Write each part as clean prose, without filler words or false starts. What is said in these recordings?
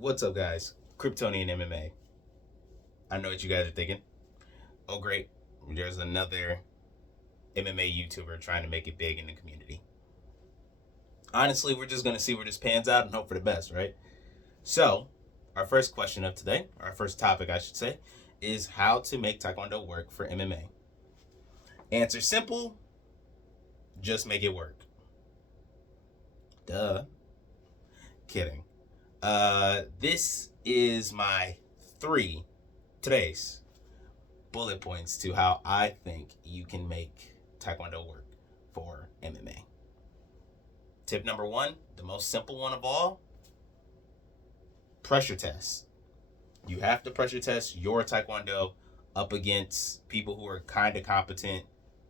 What's up, guys? Kryptonian MMA. I know what you guys are thinking. Oh, great. There's another MMA YouTuber trying to make it big in the community. Honestly, we're just going to see where this pans out and hope for the best, right? So, our first question of today, our first topic, I should say, is how to make Taekwondo work for MMA. Answer simple, just make it work. Duh. Kidding. This is my today's bullet points to how I think you can make Taekwondo work for MMA. Tip number one, the most simple one of all, pressure test. You have to pressure test your Taekwondo up against people who are kind of competent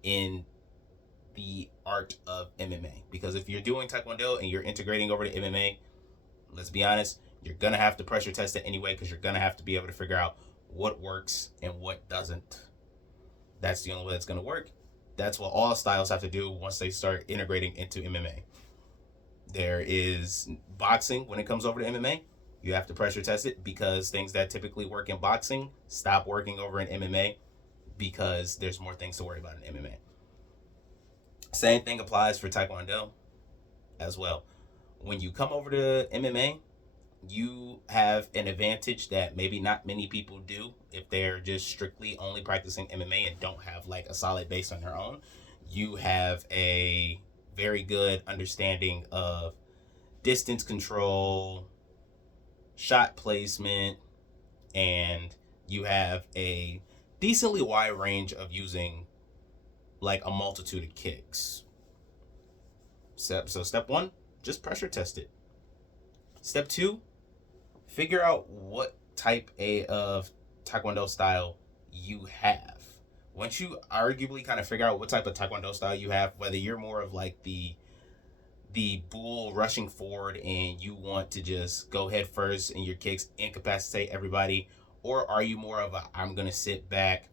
in the art of MMA. Because if you're doing Taekwondo and you're integrating over to MMA, let's be honest, you're going to have to pressure test it anyway because you're going to have to be able to figure out what works and what doesn't. That's the only way that's going to work. That's what all styles have to do once they start integrating into MMA. There is boxing when it comes over to MMA. You have to pressure test it because things that typically work in boxing stop working over in MMA because there's more things to worry about in MMA. Same thing applies for Taekwondo as well. When you come over to MMA, you have an advantage that maybe not many people do if they're just strictly only practicing MMA and don't have like a solid base on their own. You have a very good understanding of distance control, shot placement, and you have a decently wide range of using like a multitude of kicks. So step one, just pressure test it. Step two, figure out what type of Taekwondo style you have. Once you arguably kind of figure out what type of Taekwondo style you have, whether you're more of like the bull rushing forward and you want to just go head first and your kicks incapacitate everybody, or are you more of a I'm gonna sit back,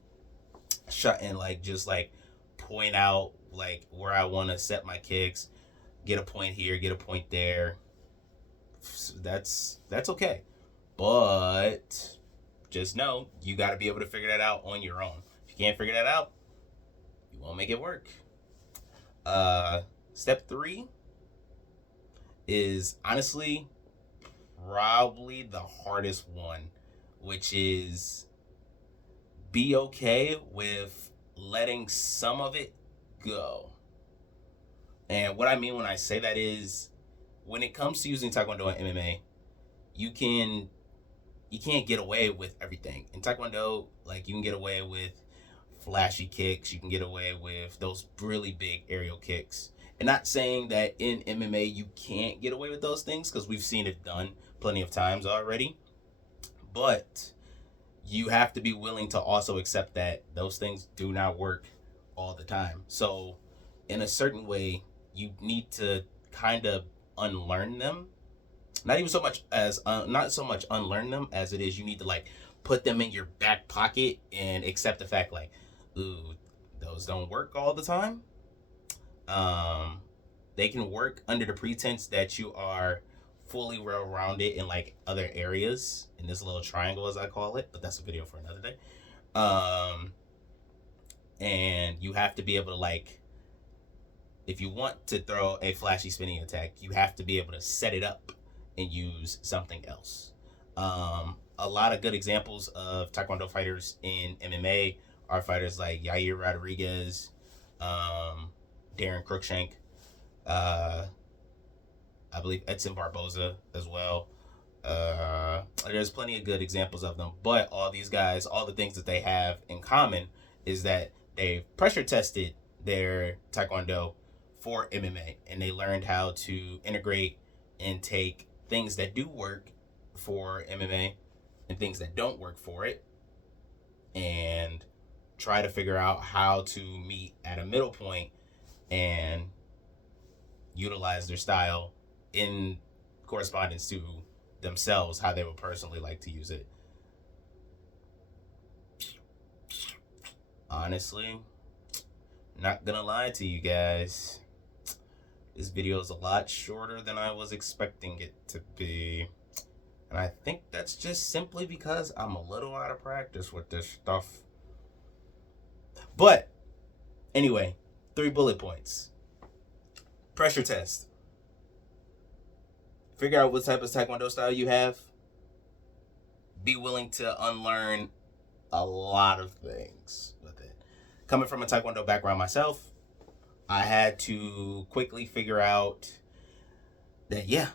shut and like just like point out like where I want to set my kicks, get a point here, get a point there. That's okay. But just know you got to be able to figure that out on your own. If you can't figure that out, you won't make it work. Step three is honestly probably the hardest one, which is be okay with letting some of it go. And what I mean when I say that is when it comes to using Taekwondo and MMA, you can't get away with everything. In Taekwondo, like you can get away with flashy kicks, you can get away with those really big aerial kicks. And not saying that in MMA you can't get away with those things because we've seen it done plenty of times already. But you have to be willing to also accept that those things do not work all the time. So in a certain way, you need to kind of unlearn them. Not so much unlearn them as it is you need to like put them in your back pocket and accept the fact like, ooh, those don't work all the time. They can work under the pretense that you are fully well-rounded in like other areas in this little triangle as I call it, but that's a video for another day. And you have to be able to like, if you want to throw a flashy spinning attack, you have to be able to set it up and use something else. A lot of good examples of Taekwondo fighters in MMA are fighters like Yair Rodriguez, Darren Cruikshank, I believe Edson Barboza as well. There's plenty of good examples of them, but all these guys, all the things that they have in common is that they pressure tested their Taekwondo for MMA and they learned how to integrate and take things that do work for MMA and things that don't work for it and try to figure out how to meet at a middle point and utilize their style in correspondence to themselves, how they would personally like to use it. Honestly, not gonna lie to you guys, this video is a lot shorter than I was expecting it to be. And I think that's just simply because I'm a little out of practice with this stuff. But anyway, 3 bullet points. Pressure test. Figure out what type of Taekwondo style you have. Be willing to unlearn a lot of things with it. Coming from a Taekwondo background myself, I had to quickly figure out that, yeah,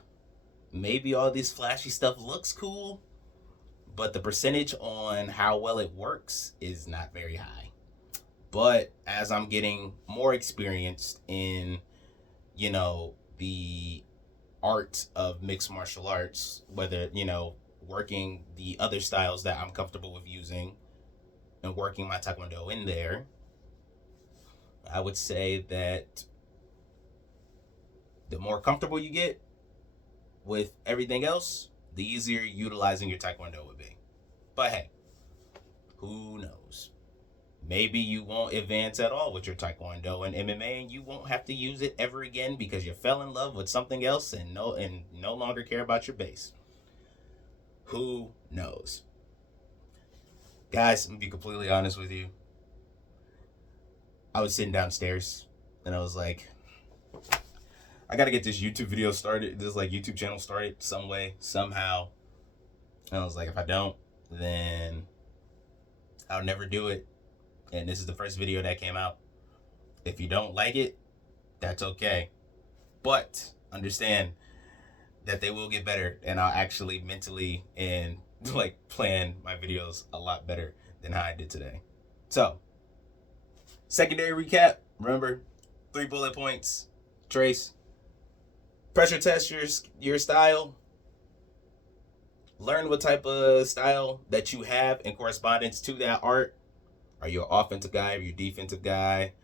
maybe all this flashy stuff looks cool, but the percentage on how well it works is not very high. But as I'm getting more experienced in, the art of mixed martial arts, whether, working the other styles that I'm comfortable with using and working my Taekwondo in there, I would say that the more comfortable you get with everything else, the easier utilizing your Taekwondo would be. But hey, who knows? Maybe you won't advance at all with your Taekwondo and MMA, and you won't have to use it ever again because you fell in love with something else and no longer care about your base. Who knows? Guys, I'm gonna be completely honest with you. I was sitting downstairs and I was like, I gotta get this YouTube video started, this YouTube channel started some way, somehow. And I was like, if I don't, then I'll never do it. And this is the first video that came out. If you don't like it, that's okay. But understand that they will get better, and I'll actually mentally and plan my videos a lot better than how I did today. So, secondary recap. Remember, 3 bullet points. Trace. Pressure test your style. Learn what type of style that you have in correspondence to that art. Are you an offensive guy? Are you a defensive guy?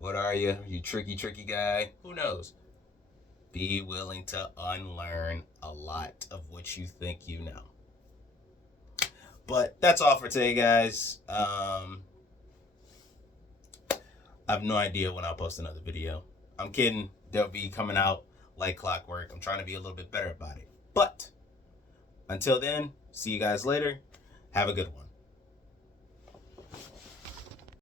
What are you? Are you tricky guy? Who knows? Be willing to unlearn a lot of what you think you know. But that's all for today, guys. I have no idea when I'll post another video. I'm kidding. They'll be coming out like clockwork. I'm trying to be a little bit better about it. But until then, see you guys later. Have a good one.